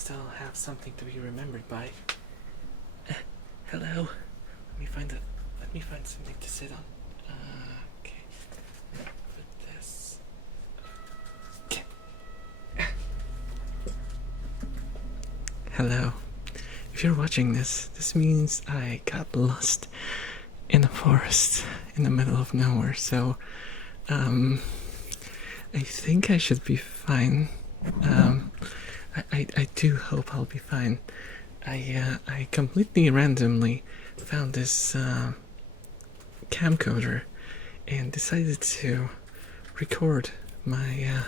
still have something to be remembered by. Hello. Let me find something to sit on. Okay. Put this. Okay. Hello. If you're watching this means I got lost in a forest in the middle of nowhere, so I think I should be fine. I do hope I'll be fine. I completely randomly found this camcorder and decided to record my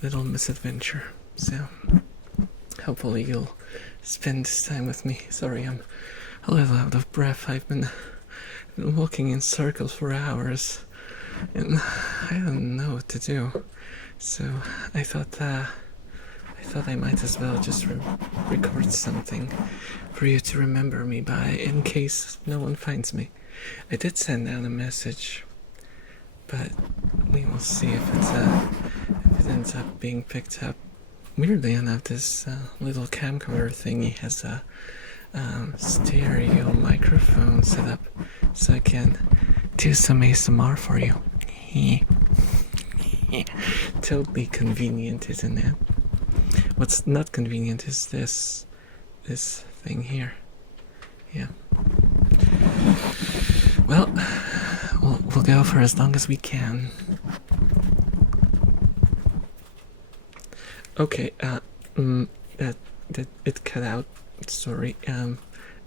little misadventure. So hopefully you'll spend this time with me. Sorry, I'm a little out of breath. I've been walking in circles for hours and I don't know what to do. So I thought I might as well just record something for you to remember me by in case no one finds me. I did send out a message, but we will see if it ends up being picked up. Weirdly enough, this little camcorder thingy has a stereo microphone set up so I can do some ASMR for you. Totally convenient, isn't it? What's not convenient is this thing here. Yeah. Well, we'll go for as long as we can. Okay. That it cut out. Sorry. I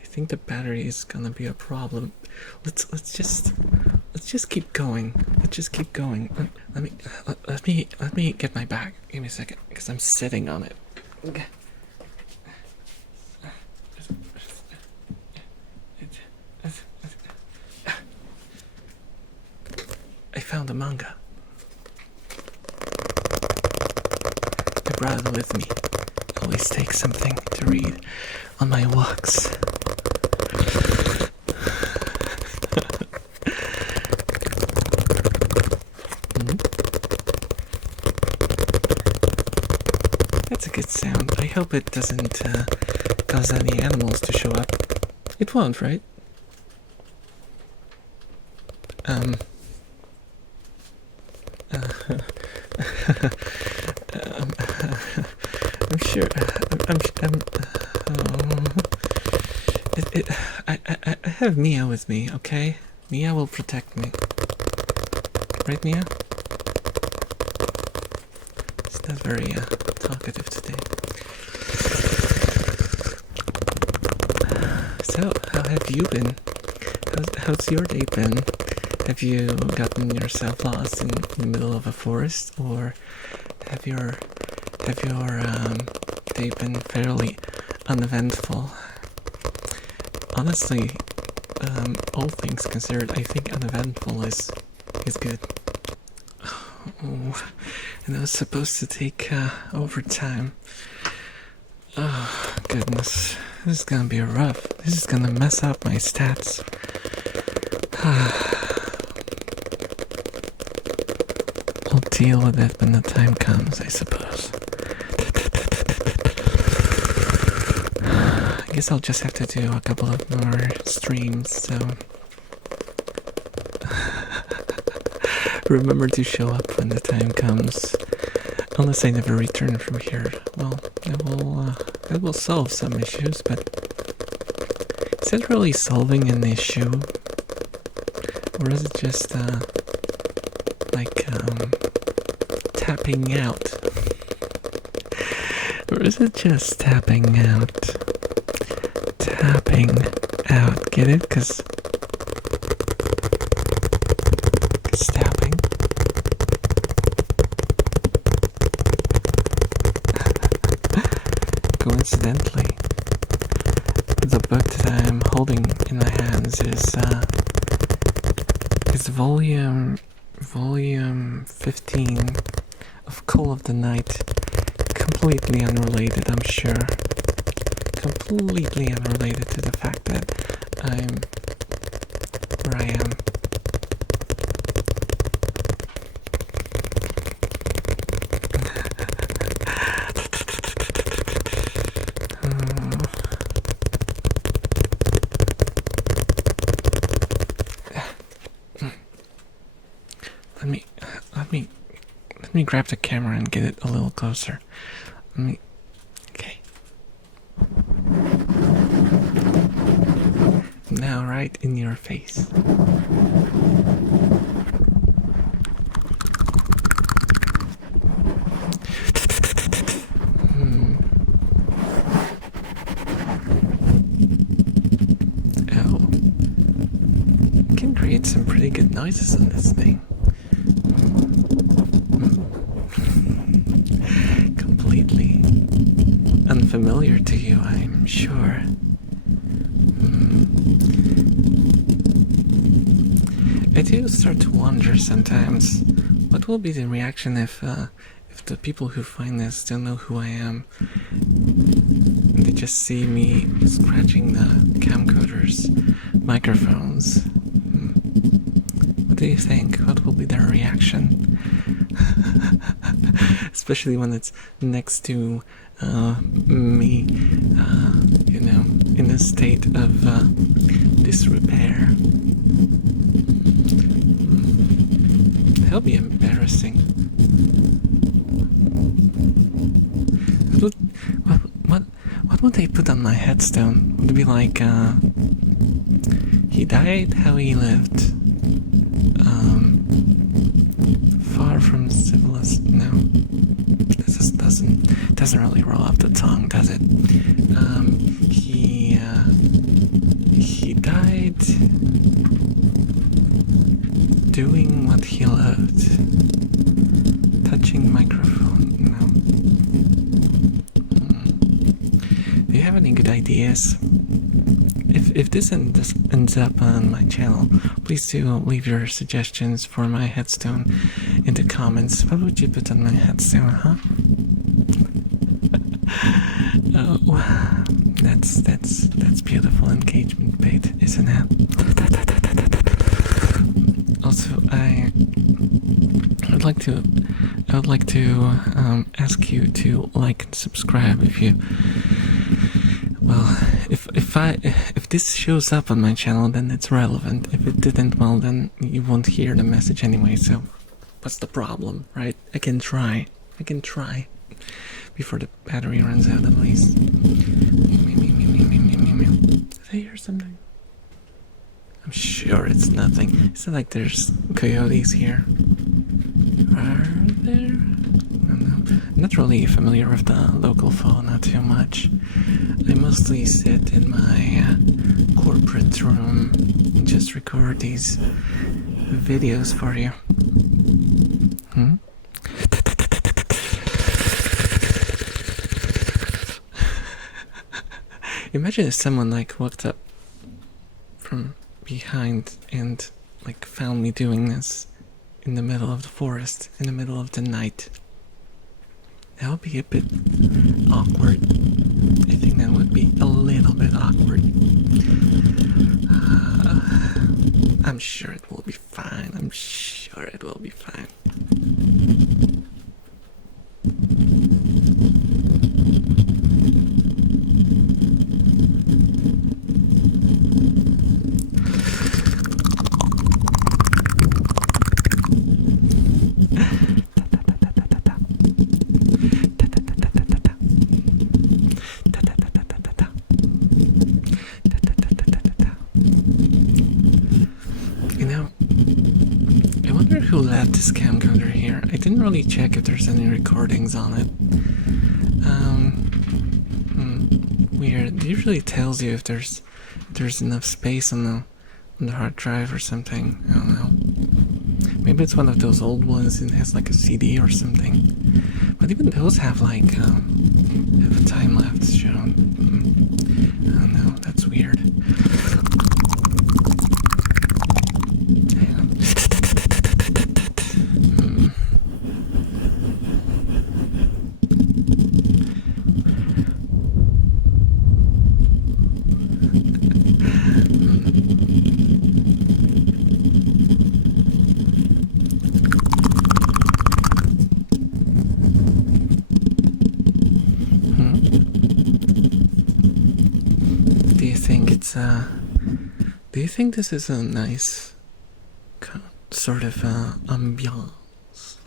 think the battery is gonna be a problem. Let's just keep going. Let's just keep going. Let me get my bag. Give me a second, because I'm sitting on it. Okay. I found a manga. I brought it with me. I always take something to read on my walks. That's a good sound. I hope it doesn't cause any animals to show up. It won't, right? I'm sure. I have Mia with me, okay? Mia will protect me. Right, Mia? She's not very talkative today. So, how have you been? How's your day been? Have you gotten yourself lost in the middle of a forest, or have your day been fairly uneventful? Honestly, all things considered, I think uneventful is good. Oh, and I was supposed to take overtime. Oh, goodness. This is gonna be rough. This is gonna mess up my stats. I'll deal with it when the time comes, I suppose. I guess I'll just have to do a couple of more streams, so remember to show up when the time comes. Unless I never return from here. Well, it will solve some issues, but is it really solving an issue? Or is it just tapping out? Or is it just tapping out? Tapping out. Get it? Cause tapping. Coincidentally, the book that I'm holding in my hands is volume 15 of Call of the Night. Completely unrelated, I'm sure. Completely unrelated to the fact that I'm where I am. let me grab the camera and get it a little closer. Let me. Okay. Now, right in your face. Oh. Can create some pretty good noises on this thing. Completely unfamiliar to you, I'm sure. I do start to wonder sometimes what will be the reaction if the people who find this don't know who I am. They just see me scratching the camcorder's microphones. What do you think? What will be their reaction? Especially when it's next to me, you know, in a state of disrepair. That'll be embarrassing. What would they put on my headstone? Would it be like, he died how he lived. Far from civilized. No, this just doesn't really roll off the tongue, does it? He died doing what he loved. Touching microphone. No. Do you have any good ideas? If this ends up on my channel, please do leave your suggestions for my headstone in the comments. What would you put on my headstone, huh? Oh, that's beautiful engagement bait, isn't it? Also, I would like to ask you to like and subscribe if you. Well, if this shows up on my channel, then it's relevant. If it didn't, well, then you won't hear the message anyway. So, what's the problem, right? I can try before the battery runs out, at least. Did I hear something? I'm sure it's nothing. It's not like there's coyotes here. Are there? I don't know. I'm not really familiar with the local fauna too much. I mostly sit in my corporate room and just record these videos for you. Imagine if someone like walked up from behind and like found me doing this in the middle of the forest, in the middle of the night. That would be a bit awkward. I think that would be a little bit awkward. I'm sure it will be fine. I'm sure it will be fine. Who left this camcorder here? I didn't really check if there's any recordings on it. Weird. It usually tells you if there's enough space on the hard drive or something. I don't know. Maybe it's one of those old ones and has like a CD or something. But even those have like have a time lapse shown. I don't know. That's weird. Do you think this is a nice sort of ambiance?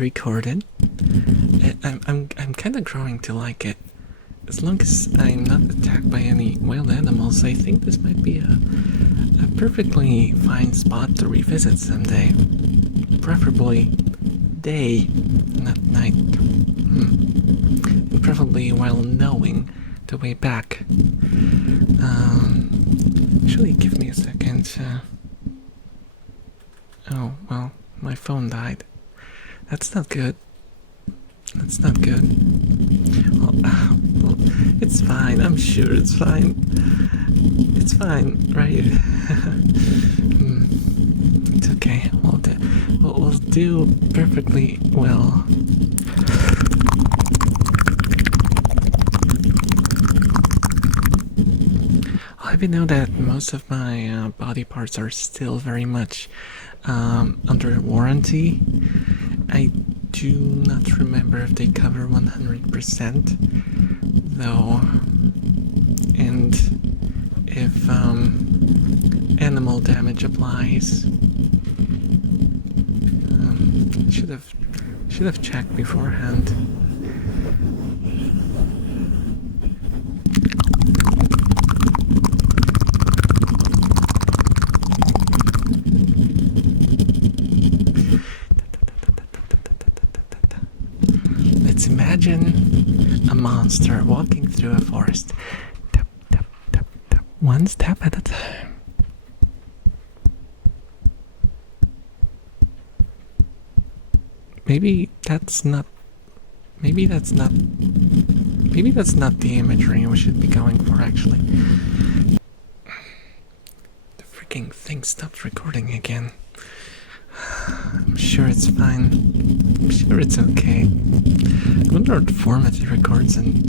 recorded. I'm kind of growing to like it. As long as I'm not attacked by any wild animals, I think this might be a perfectly fine spot to revisit someday. Preferably day, not night. And preferably while knowing the way back. Actually, give me a second. Oh, well, my phone died. That's not good. That's not good. Well, it's fine. I'm sure it's fine. It's fine, right? It's okay. We'll do perfectly well. I even know that most of my body parts are still very much under warranty. I do not remember if they cover 100%, though, and if animal damage applies. Should have checked beforehand. Let's imagine a monster walking through a forest. Tap, tap, tap, tap. One step at a time. Maybe that's not the imagery we should be going for, actually. The freaking thing stopped recording again. I'm sure it's fine. I'm sure it's okay. I wonder what format it records in.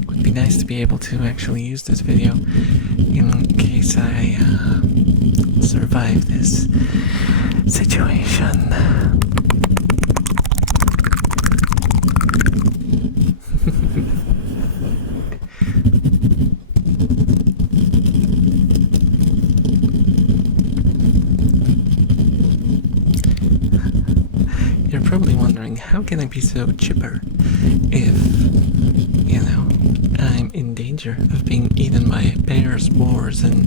It would be nice to be able to actually use this video in case I survive this situation. You're probably wondering, how can I be so chipper if, I'm in danger of being eaten by bears, boars, and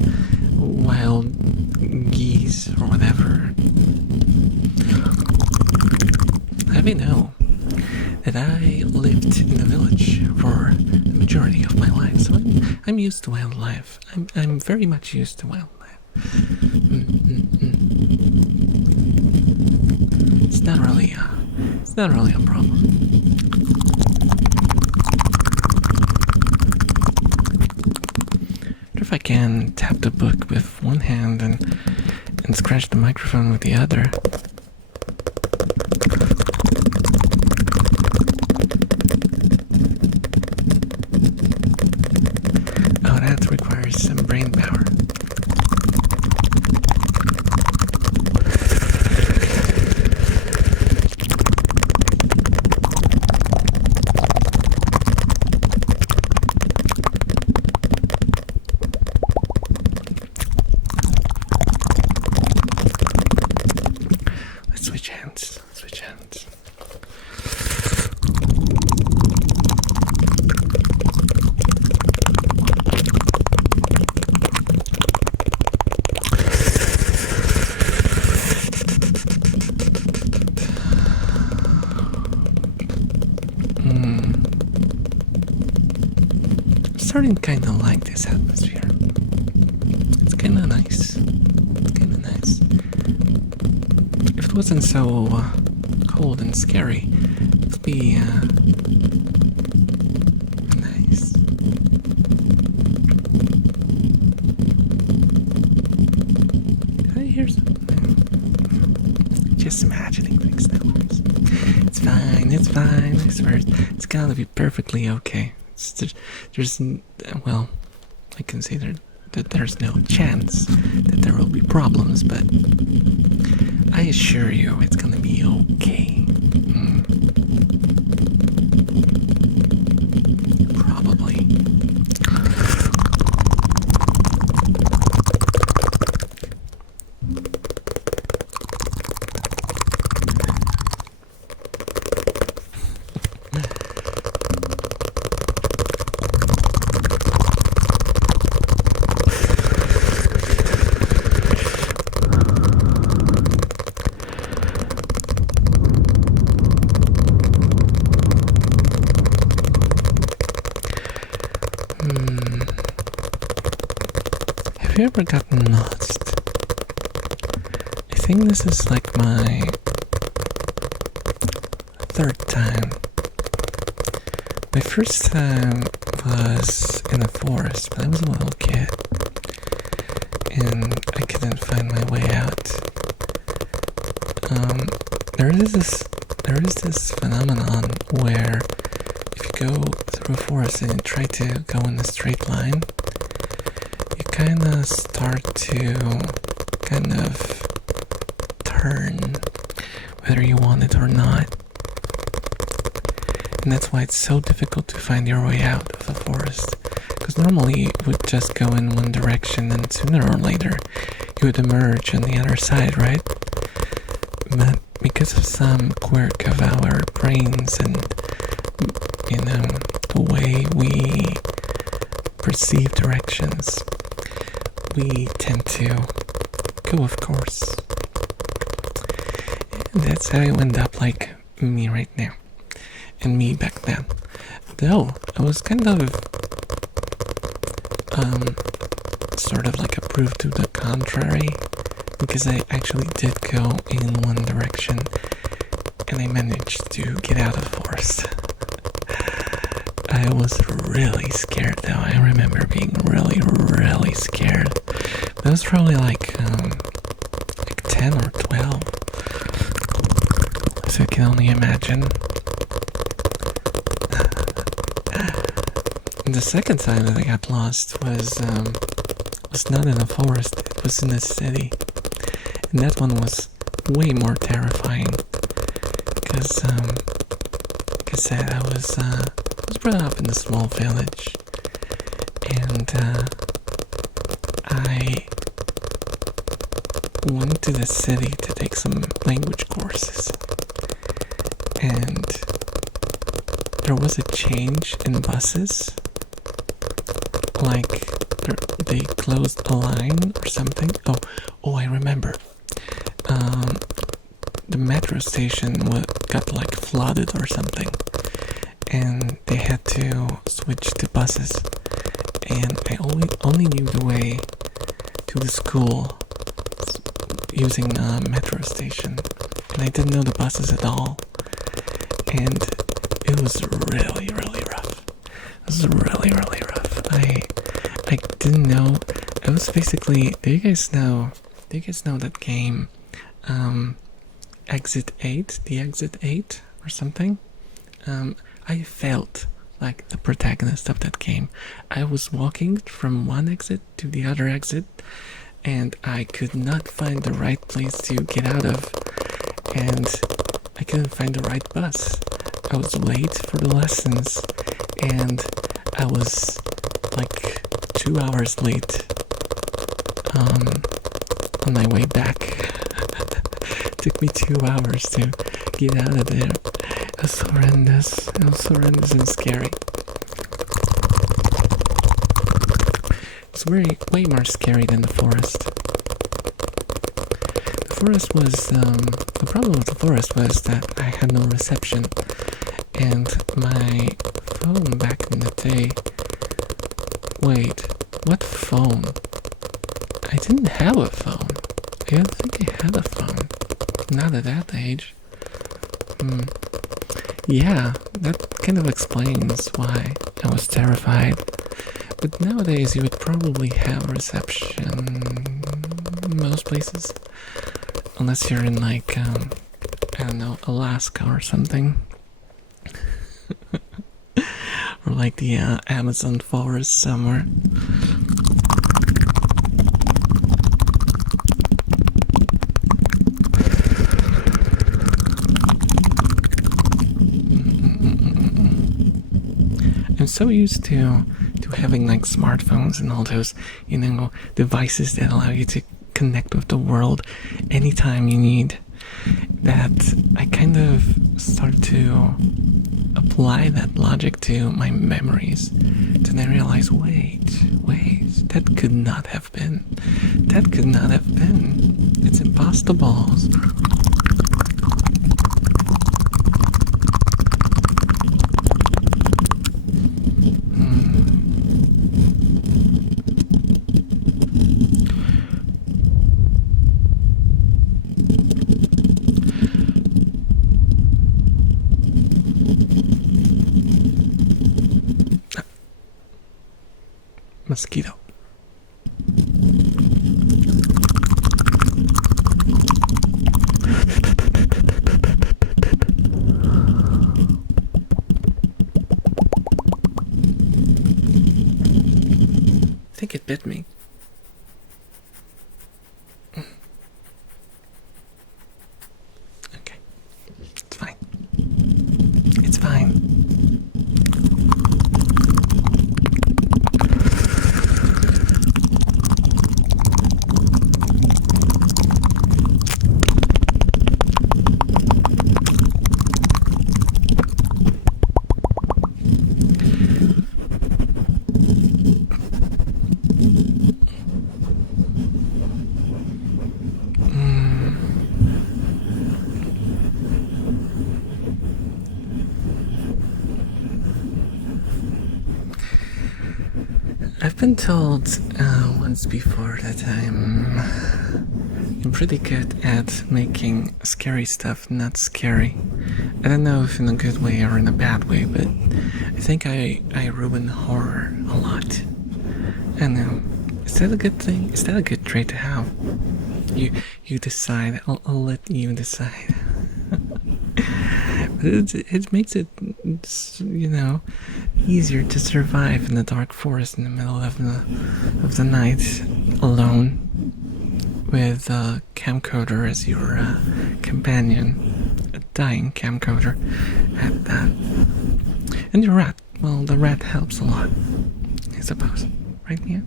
wild geese or whatever? Have you know that I lived in a village for the majority of my life, so I'm used to wildlife. I'm very much used to wildlife. It's not really a problem. If I can tap the book with one hand and scratch the microphone with the other. Oh, that requires some brain power. Switch hands. I'm starting kind of like this atmosphere. It's kind of nice. If it wasn't so cold and scary, it would be nice. Did I hear something? Just imagining things now. It's fine. I swear, it's gotta be perfectly okay. Well, I consider that there's no chance that there will be problems, but I assure you it's gonna be okay. Probably. Have you ever gotten lost? I think this is like my third time. My first time was in a forest, but I was a little kid, and I couldn't find my way out. There is this phenomenon where if you go through a forest and you try to go in a straight line, you kind of start to kind of turn, whether you want it or not. And that's why it's so difficult to find your way out of the forest. Because normally you would just go in one direction and sooner or later you would emerge on the other side, right? But because of some quirk of our brains and, you know, the way we perceive directions, we tend to go, of course. And that's how you end up like me right now. And me back then. Though, I was kind of sort of like a proof to the contrary, because I actually did go in one direction and I managed to get out of the forest. I was really scared though. I remember being really, really scared. That was probably like 10 or 12. So I can only imagine. And the second time that I got lost was not in a forest, it was in a city. And that one was way more terrifying. Because, like I said, I was brought up in a small village. And, I went to the city to take some language courses. And there was a change in buses. Like, they closed a line or something. Oh, I remember. The metro station got like flooded or something. And they had to switch to buses. And I only knew the way to the school using a metro station. And I didn't know the buses at all. And it was really, really rough. It was really, really rough. I didn't know. I was basically. Do you guys know that game, Exit 8? The Exit 8 or something? I felt like the protagonist of that game. I was walking from one exit to the other exit, and I could not find the right place to get out of, and I couldn't find the right bus. I was late for the lessons, and I was like 2 hours late on my way back. Took me 2 hours to get out of there. It was horrendous. It was horrendous and scary. It was way more scary than the forest. The forest was, the problem with the forest was that I had no reception. And my phone back in the day... Wait, what phone? I didn't have a phone. I don't think I had a phone. Not at that age. Yeah, that kind of explains why I was terrified. But nowadays you would probably have reception in most places. Unless you're in like, I don't know, Alaska or something. Or like the Amazon forest somewhere. I'm so used to having like smartphones and all those, you know, devices that allow you to connect with the world anytime you need, that I kind of start to apply that logic to my memories. Then I realize, wait, that could not have been. It's impossible. mosquito. I think it bit me. Okay. It's fine. It's fine. I've been told once before that I'm pretty good at making scary stuff not scary. I don't know if in a good way or in a bad way, but I think I ruin horror a lot. And is that a good thing? Is that a good trait to have? You decide. I'll let you decide. It makes it, you know, easier to survive in the dark forest in the middle of the night alone with a camcorder as your companion, a dying camcorder at that. And your rat, well, the rat helps a lot, I suppose, right, Mia?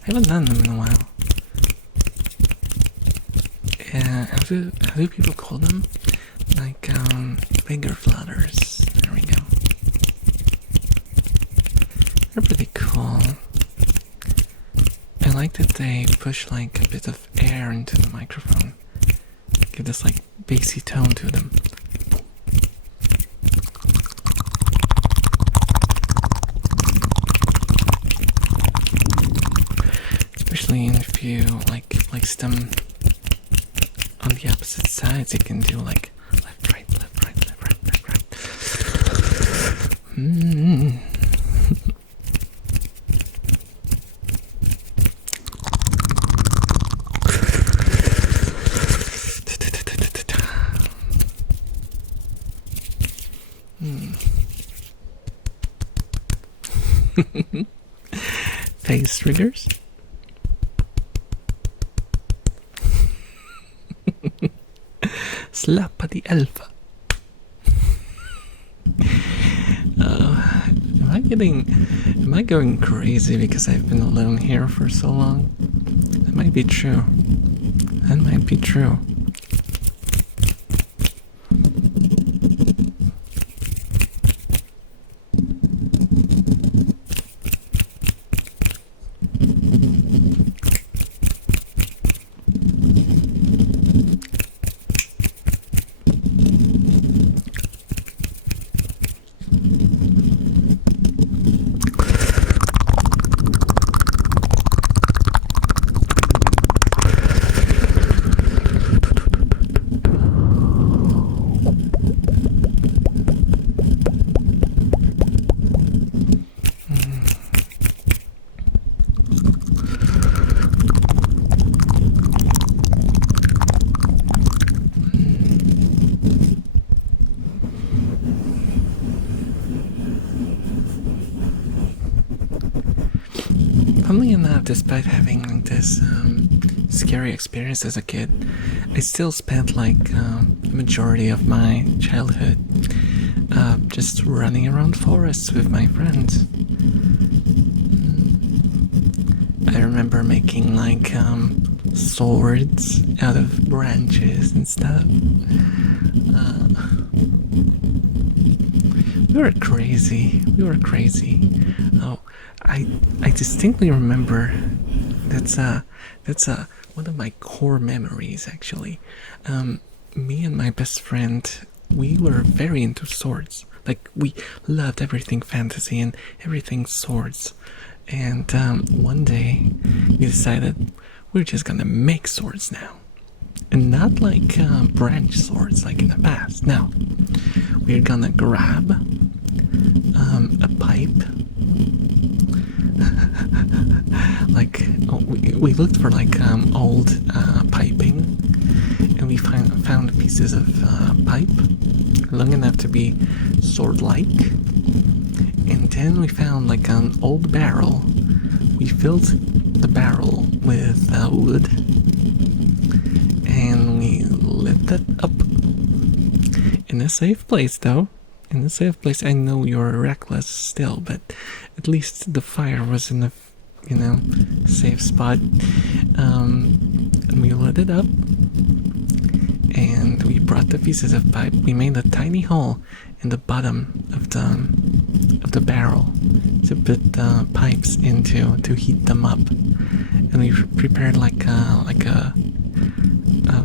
I haven't done them in a while. How do people call them? Like, bigger flutters. There we go. They're pretty cool. I like that they push like a bit of air into the microphone. Give this like bassy tone to them. Especially if you like place them on the opposite sides, you can do like left, right, left, right, left, right, left, right. Face triggers. Slappa di elfa. Am I going crazy because I've been alone here for so long? That might be true. That might be true. funnily enough, despite having like this scary experience as a kid, I still spent like the majority of my childhood just running around forests with my friends. I remember making like swords out of branches and stuff. We were crazy. Oh, I distinctly remember that's one of my core memories actually. Me and my best friend, we were very into swords. Like we loved everything fantasy and everything swords. And one day we decided we're just gonna make swords now. And not like branch swords like in the past. No. We're gonna grab a pipe. We looked for like old piping, and we found pieces of pipe long enough to be sword-like. And then we found like an old barrel. We filled the barrel with wood, and we lit that up in a safe place, though. In a safe place. I know you're reckless still, but at least the fire was in a, safe spot. And we lit it up, and we brought the pieces of pipe. We made a tiny hole in the bottom of the barrel to put the pipes into to heat them up, and we prepared like a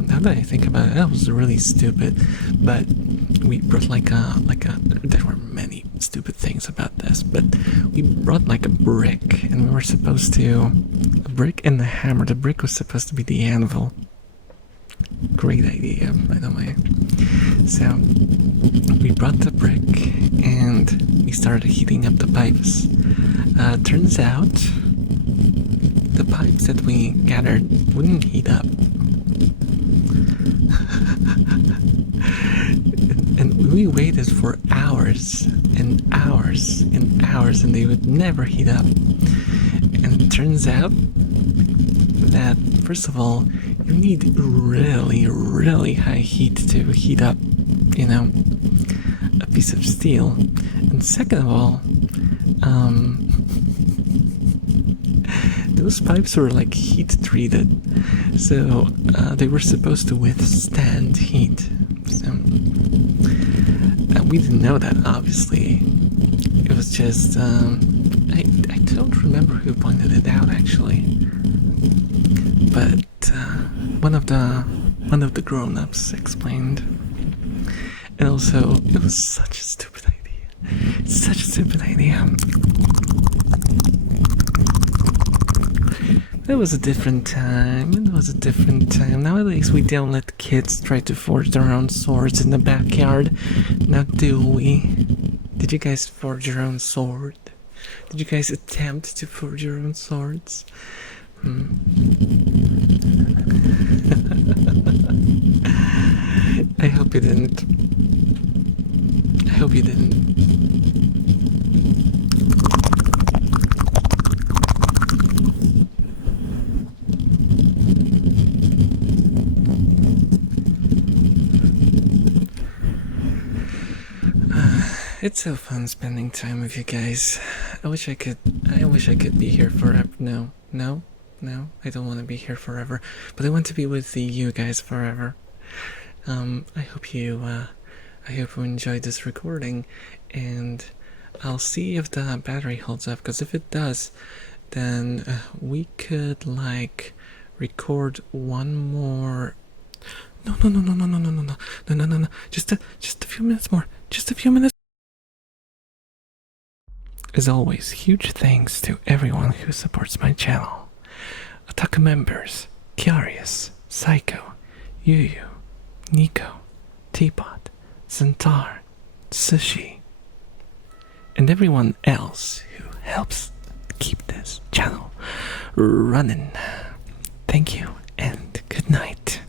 now that I think about it, that was really stupid, but we brought like a there were many stupid things about this, but we brought like a brick, and we were supposed to a brick and the hammer. The brick was supposed to be the anvil. Great idea, by the way. So we brought the brick and we started heating up the pipes. Turns out the pipes that we gathered wouldn't heat up. And we waited for hours and hours and hours, and they would never heat up. And it turns out that, first of all, you need really, really high heat to heat up, a piece of steel. And second of all, those pipes were like heat treated, so they were supposed to withstand heat. So we didn't know that, obviously. It was just I don't remember who pointed it out actually, but one of the grown-ups explained. And also, it was such a stupid idea. Such a stupid idea. It was a different time. Nowadays, we don't let kids try to forge their own swords in the backyard. Now, do we? Did you guys forge your own sword? Did you guys attempt to forge your own swords? I hope you didn't. It's so fun spending time with you guys. I wish I could be here forever. No, I don't want to be here forever, but I want to be with you guys forever. I hope you enjoyed this recording, and I'll see if the battery holds up, because if it does, then we could like record one more. No. Just a few minutes more. Just a few minutes. As always, huge thanks to everyone who supports my channel. Otaku members, Curious, Psycho, Yuyu, Nico, Teapot, Centaur, Sushi, and everyone else who helps keep this channel running. Thank you and good night.